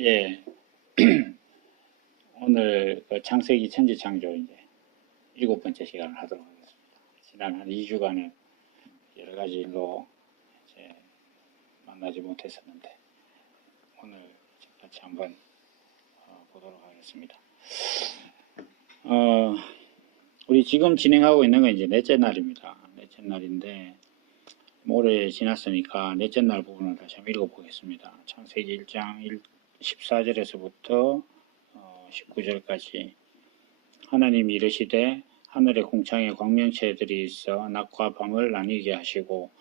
예, 오늘 그 창세기 천지창조 이제 7번째 시간을 하도록 하겠습니다. 지난 한 2주간은 여러 가지 일로 이제 만나지 못했었는데 오늘 같이 한번 보도록 하겠습니다. 우리 지금 진행하고 있는 건 이제 넷째 날입니다. 넷째 날인데 올해 지났으니까 넷째 날 부분을 다시 한번 읽어보겠습니다. 창세기 1장 14절에서부터 19절까지 하나님이 이르시되 하늘의 궁창에 광명체들이 있어 낮과 밤을 나뉘게 하시고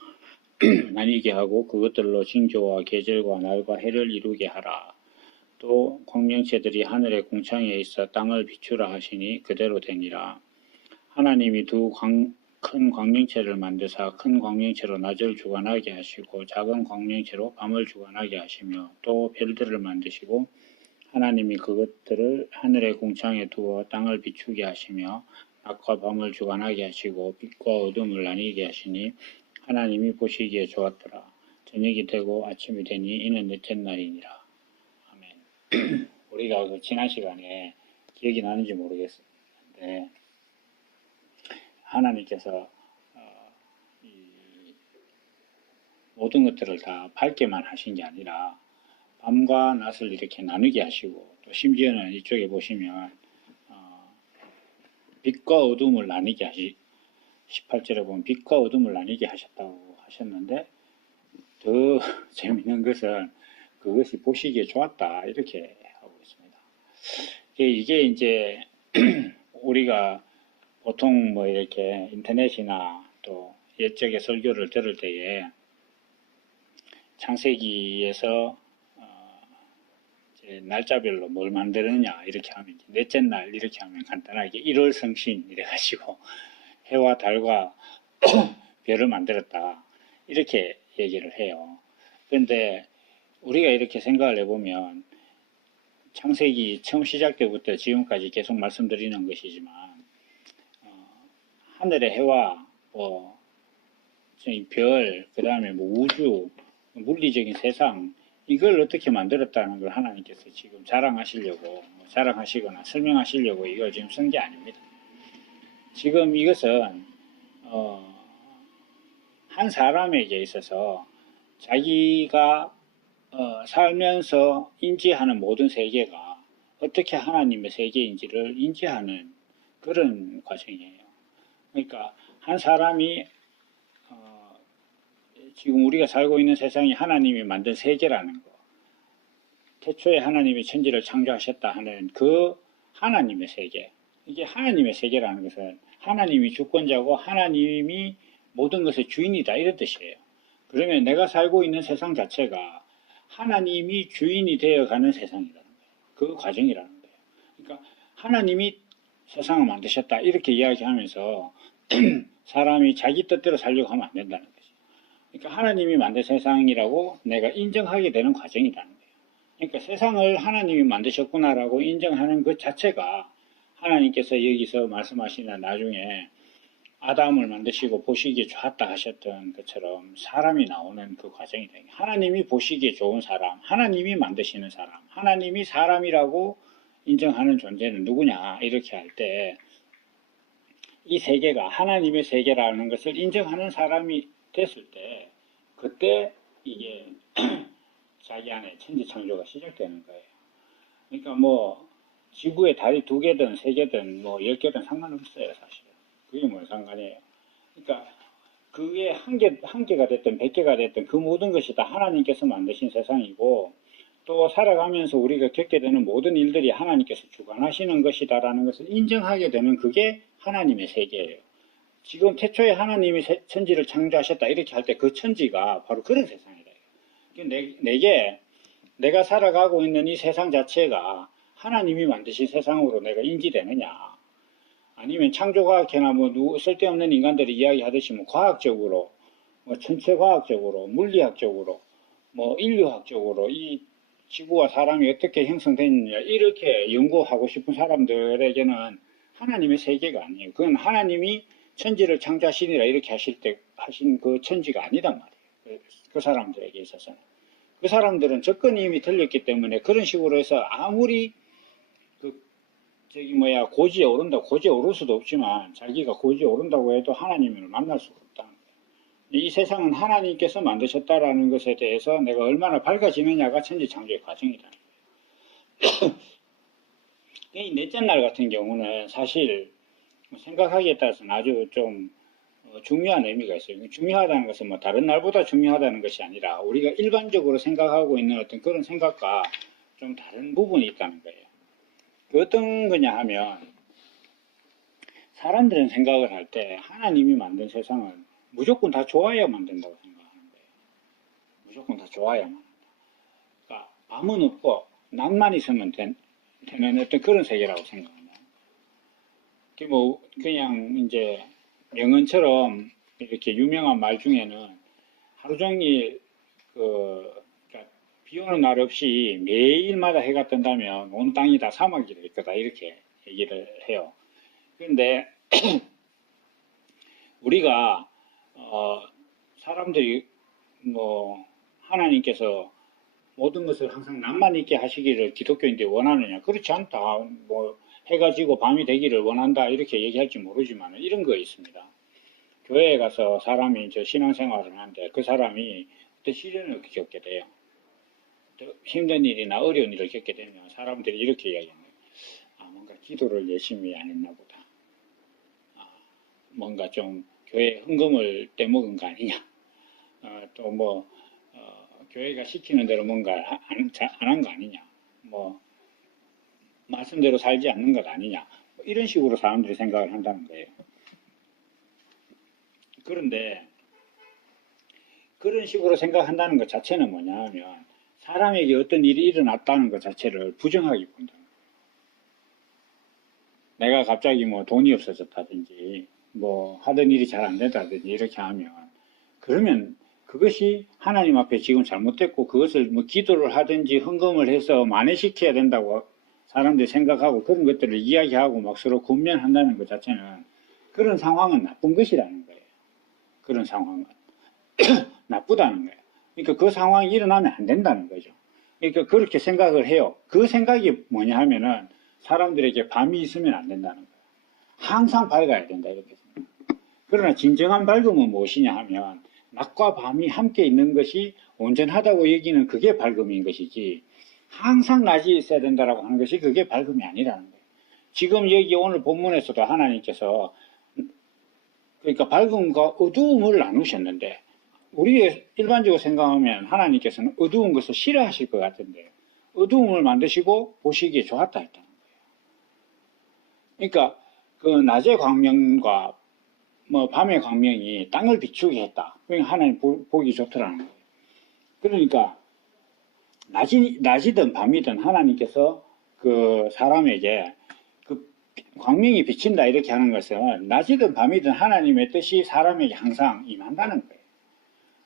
나뉘게 하고 그것들로 징조와 계절과 날과 해를 이루게 하라. 또 광명체들이 하늘의 궁창에 있어 땅을 비추라 하시니 그대로 되니라. 하나님이 큰 광명체를 만드사 큰 광명체로 낮을 주관하게 하시고 작은 광명체로 밤을 주관하게 하시며 또 별들을 만드시고 하나님이 그것들을 하늘의 궁창에 두어 땅을 비추게 하시며 낮과 밤을 주관하게 하시고 빛과 어둠을 나뉘게 하시니 하나님이 보시기에 좋았더라. 저녁이 되고 아침이 되니 이는 넷째 날이니라. 아멘. 우리가 그 지난 시간에 기억이 나는지 모르겠는데 하나님께서 이 모든 것들을 다 밝게만 하신 게 아니라 밤과 낮을 이렇게 나누게 하시고 또 심지어는 이쪽에 보시면 빛과 어둠을 나뉘게 18절에 보면 빛과 어둠을 나뉘게 하셨다고 하셨는데 더 재밌는 것은 그것이 보시기에 좋았다 이렇게 하고 있습니다. 이게 이제 우리가 보통 뭐 이렇게 인터넷이나 또 옛적의 설교를 들을 때에 창세기에서 날짜별로 뭘 만드느냐 이렇게 하면 넷째 날 이렇게 하면 간단하게 1월 성신 이래가지고 해와 달과 별을 만들었다 이렇게 얘기를 해요. 그런데 우리가 이렇게 생각을 해보면 창세기 처음 시작 때부터 지금까지 계속 말씀드리는 것이지만 하늘의 해와 별, 그 다음에 뭐 우주, 물리적인 세상 이걸 어떻게 만들었다는 걸 하나님께서 지금 자랑하시려고 자랑하시거나 설명하시려고 이걸 지금 쓴 게 아닙니다. 지금 이것은 한 사람에게 있어서 자기가 살면서 인지하는 모든 세계가 어떻게 하나님의 세계인지를 인지하는 그런 과정이에요. 그러니까 한 사람이 지금 우리가 살고 있는 세상이 하나님이 만든 세계라는 거, 태초에 하나님이 천지를 창조하셨다 하는 그 하나님의 세계, 이게 하나님의 세계라는 것은 하나님이 주권자고 하나님이 모든 것의 주인이다 이런 뜻이에요. 그러면 내가 살고 있는 세상 자체가 하나님이 주인이 되어가는 세상이라는 거예요. 그 과정이라는 거예요. 그러니까 하나님이 세상을 만드셨다 이렇게 이야기하면서 사람이 자기 뜻대로 살려고 하면 안 된다는 거죠. 그러니까 하나님이 만든 세상이라고 내가 인정하게 되는 과정이라는 거예요. 그러니까 세상을 하나님이 만드셨구나라고 인정하는 것 자체가 하나님께서 여기서 말씀하시는 나중에 아담을 만드시고 보시기에 좋았다 하셨던 것처럼 사람이 나오는 그 과정이 되는 거예요. 하나님이 보시기에 좋은 사람, 하나님이 만드시는 사람, 하나님이 사람이라고 인정하는 존재는 누구냐 이렇게 할 때 이 세계가 하나님의 세계라는 것을 인정하는 사람이 됐을 때 그때 이게 자기 안에 천지창조가 시작되는 거예요. 그러니까 뭐 지구에 달이 2개든 3개든 뭐 10개든 상관없어요. 사실은 그게 뭔 상관이에요. 그러니까 그게 한 개가 됐든 100개가 됐든 그 모든 것이 다 하나님께서 만드신 세상이고 또 살아가면서 우리가 겪게 되는 모든 일들이 하나님께서 주관하시는 것이다라는 것을 인정하게 되는 그게 하나님의 세계예요. 지금 태초에 하나님이 천지를 창조하셨다 이렇게 할 때 그 천지가 바로 그런 세상이다. 내가 살아가고 있는 이 세상 자체가 하나님이 만드신 세상으로 내가 인지되느냐, 아니면 창조과학회나 뭐 쓸데없는 인간들이 이야기하듯이 뭐 과학적으로, 뭐 천체과학적으로, 물리학적으로, 뭐 인류학적으로 이 지구와 사람이 어떻게 형성됐느냐 이렇게 연구하고 싶은 사람들에게는 하나님의 세계가 아니에요. 그건 하나님이 천지를 창조하시니라 이렇게 하실 때 하신 그 천지가 아니단 말이에요. 그 사람들에게 있어서는. 그 사람들은 접근이 이미 틀렸기 때문에 그런 식으로 해서 아무리 고지에 오른다, 고지에 오를 수도 없지만 자기가 고지에 오른다고 해도 하나님을 만날 수가 없다는 거예요. 이 세상은 하나님께서 만드셨다라는 것에 대해서 내가 얼마나 밝아지느냐가 천지창조의 과정이다. 이 넷째 날 같은 경우는 사실 생각하기에 따라서는 아주 좀 중요한 의미가 있어요. 중요하다는 것은 뭐 다른 날보다 중요하다는 것이 아니라 우리가 일반적으로 생각하고 있는 어떤 그런 생각과 좀 다른 부분이 있다는 거예요. 어떤 거냐 하면 사람들은 생각을 할 때 하나님이 만든 세상은 무조건 다 좋아야만 된다고 생각하는 거예요. 무조건 다 좋아야만 한다. 그러니까 밤은 없고 낮만 있으면 되는 어떤 그런 세계라고 생각합니다. 뭐 그냥 이제 명언처럼 이렇게 유명한 말 중에는 하루 종일 그러니까 비 오는 날 없이 매일마다 해가 뜬다면 온 땅이 다 사막이 될 거다 이렇게 얘기를 해요. 그런데 우리가 사람들이 뭐 하나님께서 모든 것을 항상 낭만 있게 하시기를 기독교인들이 원하느냐? 그렇지 않다. 뭐 해가 지고 밤이 되기를 원한다 이렇게 얘기할지 모르지만 이런 거 있습니다. 교회에 가서 사람이 이제 신앙생활을 하는데 그 사람이 어떤 시련을 겪게 돼요. 힘든 일이나 어려운 일을 겪게 되면 사람들이 이렇게 이야기합니다. 뭔가 기도를 열심히 안 했나 보다. 뭔가 좀 교회 헌금을 떼먹은 거 아니냐. 또 뭐 교회가 시키는 대로 뭔가 안 한 거 아니냐. 뭐 말씀대로 살지 않는 것 아니냐. 뭐 이런 식으로 사람들이 생각을 한다는 거예요. 그런데 그런 식으로 생각한다는 것 자체는 뭐냐 하면 사람에게 어떤 일이 일어났다는 것 자체를 부정하기 본다는 거예요. 내가 갑자기 뭐 돈이 없어졌다든지 뭐 하던 일이 잘 안 된다든지 이렇게 하면 그러면 그것이 하나님 앞에 지금 잘못됐고 그것을 뭐 기도를 하든지 헌금을 해서 만회시켜야 된다고 사람들이 생각하고 그런 것들을 이야기하고 막 서로 군면한다는 것 자체는 그런 상황은 나쁜 것이라는 거예요. 그런 상황은 나쁘다는 거예요. 그러니까 그 상황이 일어나면 안 된다는 거죠. 그러니까 그렇게 생각을 해요. 그 생각이 뭐냐 하면은 사람들에게 밤이 있으면 안 된다는 거예요. 항상 밝아야 된다 이렇게 생각해요. 그러나 진정한 밝음은 무엇이냐 하면 낮과 밤이 함께 있는 것이 온전하다고 여기는 그게 밝음인 것이지 항상 낮이 있어야 된다라고 하는 것이 그게 밝음이 아니라는 거예요. 지금 여기 오늘 본문에서도 하나님께서 그러니까 밝음과 어두움을 나누셨는데 우리가 일반적으로 생각하면 하나님께서는 어두운 것을 싫어하실 것 같은데 어두움을 만드시고 보시기에 좋았다 했다는 거예요. 그러니까 그 낮의 광명과 뭐 밤의 광명이 땅을 비추게 했다. 그러니까 하나님 보기 좋더라는 거예요. 그러니까 낮이든 밤이든 하나님께서 그 사람에게 그 광명이 비친다 이렇게 하는 것은 낮이든 밤이든 하나님의 뜻이 사람에게 항상 임한다는 거예요.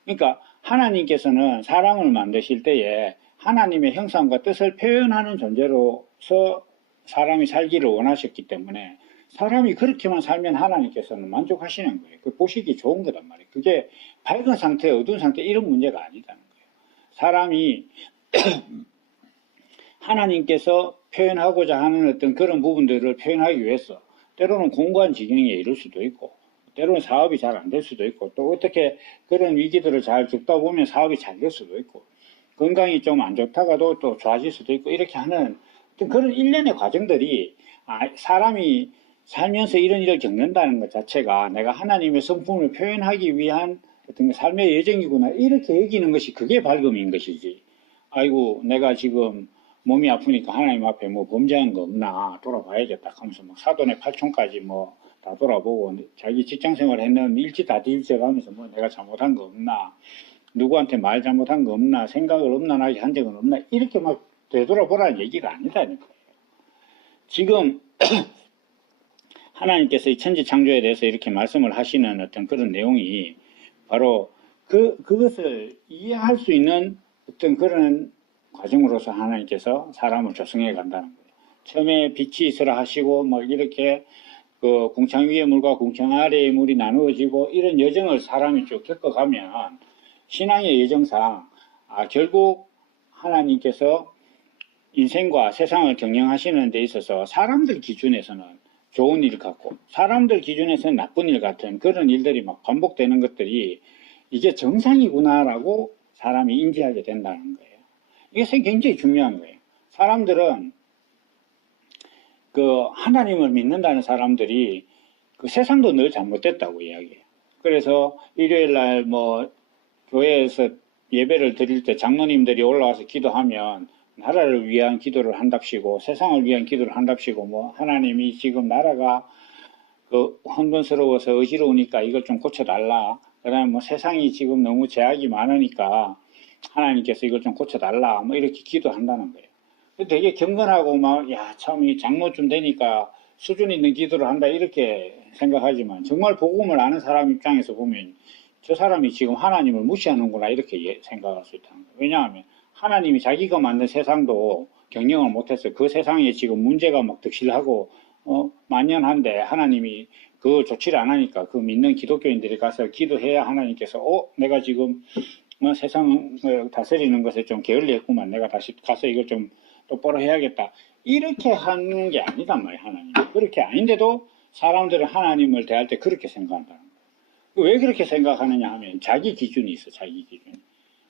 그러니까 하나님께서는 사람을 만드실 때에 하나님의 형상과 뜻을 표현하는 존재로서 사람이 살기를 원하셨기 때문에 사람이 그렇게만 살면 하나님께서는 만족하시는 거예요. 그 보시기 좋은 거단 말이에요. 그게 밝은 상태, 어두운 상태 이런 문제가 아니다는 거예요. 사람이 하나님께서 표현하고자 하는 어떤 그런 부분들을 표현하기 위해서 때로는 공고한 지경에 이를 수도 있고 때로는 사업이 잘 안 될 수도 있고 또 어떻게 그런 위기들을 잘 겪다 보면 사업이 잘 될 수도 있고 건강이 좀 안 좋다가도 또 좋아질 수도 있고 이렇게 하는 어떤 그런 일련의 과정들이 사람이 살면서 이런 일을 겪는다는 것 자체가 내가 하나님의 성품을 표현하기 위한 어떤 삶의 여정이구나 이렇게 여기는 것이 그게 밝음인 것이지. 아이고 내가 지금 몸이 아프니까 하나님 앞에 뭐 범죄한 거 없나 돌아봐야겠다 하면서 막 사돈의 팔촌까지 뭐 다 돌아보고 자기 직장생활 했는 일지 다 뒤져가면서 뭐 내가 잘못한 거 없나 누구한테 말 잘못한 거 없나 생각을 엄난하게 한 적은 없나 이렇게 막 되돌아보라는 얘기가 아니다니까요. 지금 하나님께서 이 천지 창조에 대해서 이렇게 말씀을 하시는 어떤 그런 내용이 바로 그것을 이해할 수 있는 어떤 그런 과정으로서 하나님께서 사람을 조성해 간다는 거예요. 처음에 빛이 있으라 하시고 뭐 이렇게 그 궁창 위의 물과 궁창 아래의 물이 나누어지고 이런 여정을 사람이 쭉 겪어가면 신앙의 여정상 결국 하나님께서 인생과 세상을 경영하시는 데 있어서 사람들 기준에서는 좋은 일 같고 사람들 기준에서는 나쁜 일 같은 그런 일들이 막 반복되는 것들이 이게 정상이구나라고 사람이 인지하게 된다는 거예요. 이게 굉장히 중요한 거예요. 사람들은 그 하나님을 믿는다는 사람들이 그 세상도 늘 잘못됐다고 이야기해요. 그래서 일요일 날 뭐 교회에서 예배를 드릴 때 장로님들이 올라와서 기도하면 나라를 위한 기도를 한답시고 세상을 위한 기도를 한답시고 뭐 하나님이 지금 나라가 그 혼돈스러워서 어지러우니까 이걸 좀 고쳐달라. 그 다음에 뭐 세상이 지금 너무 제약이 많으니까 하나님께서 이걸 좀 고쳐달라. 뭐 이렇게 기도한다는 거예요. 되게 경건하고 막, 야, 참, 이 장로쯤 되니까 수준 있는 기도를 한다. 이렇게 생각하지만 정말 복음을 아는 사람 입장에서 보면 저 사람이 지금 하나님을 무시하는구나. 이렇게 생각할 수 있다는 거예요. 왜냐하면 하나님이 자기가 만든 세상도 경영을 못해서 그 세상에 지금 문제가 막 득실하고, 만연한데 하나님이 그 조치를 안 하니까 그 믿는 기독교인들이 가서 기도해야 하나님께서, 내가 지금 세상을 다스리는 것에 좀 게을리했구만. 내가 다시 가서 이걸 좀 똑바로 해야겠다. 이렇게 하는 게 아니단 말이에요, 하나님. 그렇게 아닌데도 사람들은 하나님을 대할 때 그렇게 생각한다는 거예요. 왜 그렇게 생각하느냐 하면 자기 기준이 있어, 자기 기준.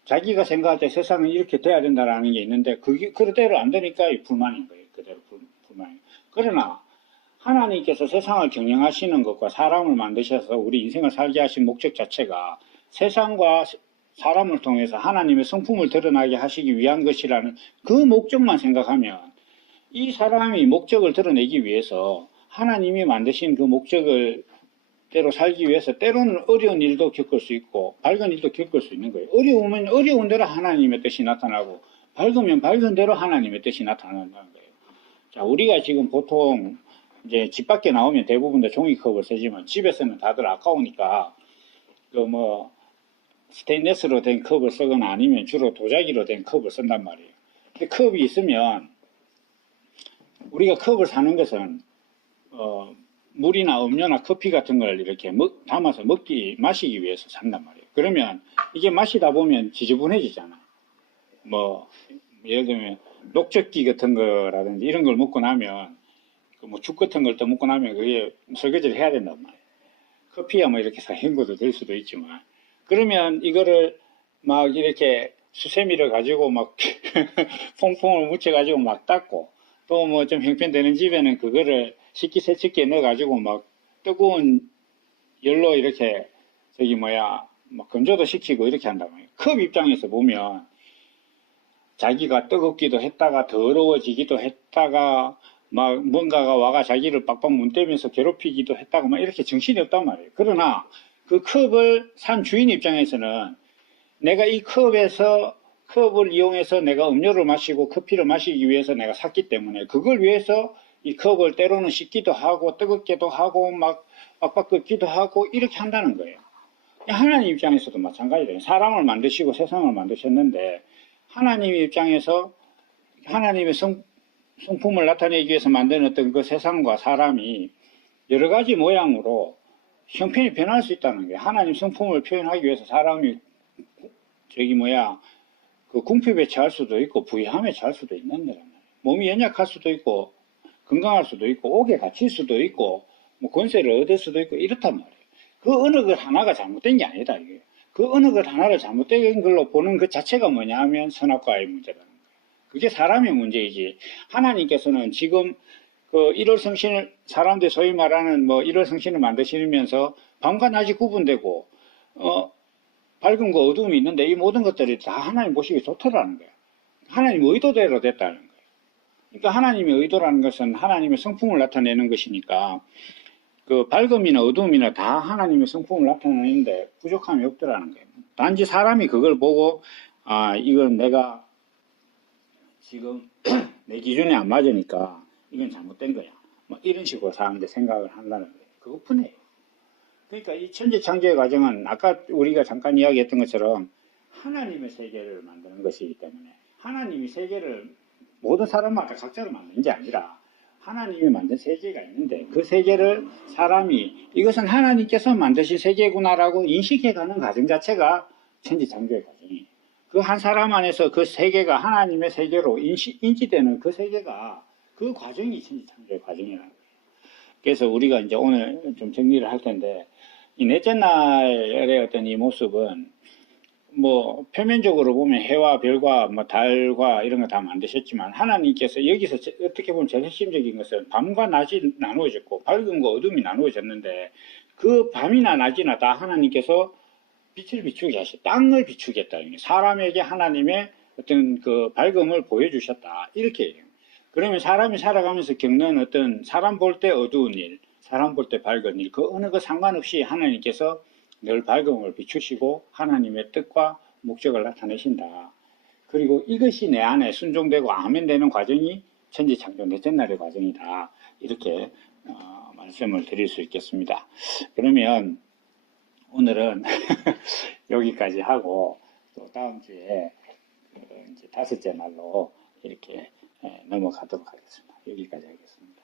자기가 생각할 때 세상은 이렇게 돼야 된다는 게 있는데 그게 그대로 안 되니까 불만인 거예요. 그대로 불만이에요. 그러나 하나님께서 세상을 경영하시는 것과 사람을 만드셔서 우리 인생을 살게 하신 목적 자체가 세상과 사람을 통해서 하나님의 성품을 드러나게 하시기 위한 것이라는 그 목적만 생각하면 이 사람이 목적을 드러내기 위해서 하나님이 만드신 그 목적을 대로 살기 위해서 때로는 어려운 일도 겪을 수 있고 밝은 일도 겪을 수 있는 거예요. 어려우면 어려운 대로 하나님의 뜻이 나타나고 밝으면 밝은 대로 하나님의 뜻이 나타난다는 거예요. 자, 우리가 지금 보통 이제 집 밖에 나오면 대부분 다 종이컵을 쓰지만 집에서는 다들 아까우니까 그 스테인리스로 된 컵을 쓰거나 아니면 주로 도자기로 된 컵을 쓴단 말이에요. 근데 컵이 있으면 우리가 컵을 사는 것은 물이나 음료나 커피 같은 걸 이렇게 담아서 마시기 위해서 산단 말이에요. 그러면 이게 마시다 보면 지저분해지잖아. 뭐 예를 들면 녹젓기 같은 거라든지 이런 걸 먹고 나면 죽 같은 걸 또 먹고 나면 그게 설거지를 해야 된단 말이에요. 커피야 뭐 이렇게 헹궈도 될 수도 있지만 그러면 이거를 막 이렇게 수세미를 가지고 막 퐁퐁을 묻혀가지고 막 닦고 또 뭐 좀 형편되는 집에는 그거를 식기세척기에 넣어가지고 막 뜨거운 열로 이렇게 막 건조도 시키고 이렇게 한단 말이에요. 컵 입장에서 보면 자기가 뜨겁기도 했다가 더러워지기도 했다가 막 뭔가가 와가 자기를 빡빡 문대면서 괴롭히기도 했다고 막 이렇게 정신이 없단 말이에요. 그러나 그 컵을 산 주인 입장에서는 내가 이 컵을 이용해서 내가 음료를 마시고 커피를 마시기 위해서 내가 샀기 때문에 그걸 위해서 이 컵을 때로는 씻기도 하고 뜨겁게도 하고 막 빡빡 끓기도 하고 이렇게 한다는 거예요. 하나님 입장에서도 마찬가지예요. 사람을 만드시고 세상을 만드셨는데 하나님 입장에서 하나님의 성품을 나타내기 위해서 만든 어떤 그 세상과 사람이 여러 가지 모양으로 형편이 변할 수 있다는 거예요. 하나님 성품을 표현하기 위해서 사람이 그 궁핍에 처할 수도 있고 부유함에 처할 수도 있는데 몸이 연약할 수도 있고 건강할 수도 있고 옥에 갇힐 수도 있고 뭐 권세를 얻을 수도 있고 이렇단 말이에요. 그 어느 것 하나가 잘못된 게 아니다 이게. 그 어느 것 하나를 잘못된 걸로 보는 그 자체가 뭐냐 하면 선악과의 문제라는 거예요. 그게 사람의 문제이지. 하나님께서는 지금 그 1월 성신을 사람들 소위 말하는 뭐 1월 성신을 만드시면서 밤과 낮이 구분되고 밝은 거 어두움이 있는데 이 모든 것들이 다 하나님 보시기 좋더라는 거예요. 하나님 의도대로 됐다는 거예요. 그러니까 하나님의 의도라는 것은 하나님의 성품을 나타내는 것이니까 그 밝음이나 어두움이나 다 하나님의 성품을 나타내는데 부족함이 없더라는 거예요. 단지 사람이 그걸 보고 이건 내가 지금 내 기준에 안 맞으니까 이건 잘못된 거야. 뭐 이런 식으로 사람들이 생각을 한다는 거예요. 그것뿐이에요. 그러니까 이 천지창조의 과정은 아까 우리가 잠깐 이야기했던 것처럼 하나님의 세계를 만드는 것이기 때문에 하나님이 세계를 모든 사람마다 각자로 만든 게 아니라 하나님이 만든 세계가 있는데 그 세계를 사람이 이것은 하나님께서 만드신 세계구나라고 인식해가는 과정 자체가 천지창조의 과정이에요. 그 한 사람 안에서 그 세계가 하나님의 세계로 인지되는 그 세계가 그 과정이 천지창조의 과정이라는 거예요. 그래서 우리가 이제 오늘 좀 정리를 할 텐데, 이 넷째 날의 어떤 이 모습은 뭐 표면적으로 보면 해와 별과 뭐 달과 이런 거 다 만드셨지만, 하나님께서 여기서 어떻게 보면 제일 핵심적인 것은 밤과 낮이 나누어졌고 밝음과 어둠이 나누어졌는데, 그 밤이나 낮이나 다 하나님께서 빛을 비추게 하셨다. 땅을 비추겠다. 사람에게 하나님의 어떤 그 밝음을 보여주셨다. 이렇게 얘기해요. 그러면 사람이 살아가면서 겪는 어떤 사람 볼 때 어두운 일, 사람 볼 때 밝은 일, 그 어느 것 상관없이 하나님께서 늘 밝음을 비추시고 하나님의 뜻과 목적을 나타내신다. 그리고 이것이 내 안에 순종되고 아멘 되는 과정이 천지창조 넷째 날의 과정이다. 이렇게 말씀을 드릴 수 있겠습니다. 그러면 오늘은 여기까지 하고, 또 다음 주에 이제 다섯째 날로 이렇게 넘어가도록 하겠습니다. 여기까지 하겠습니다.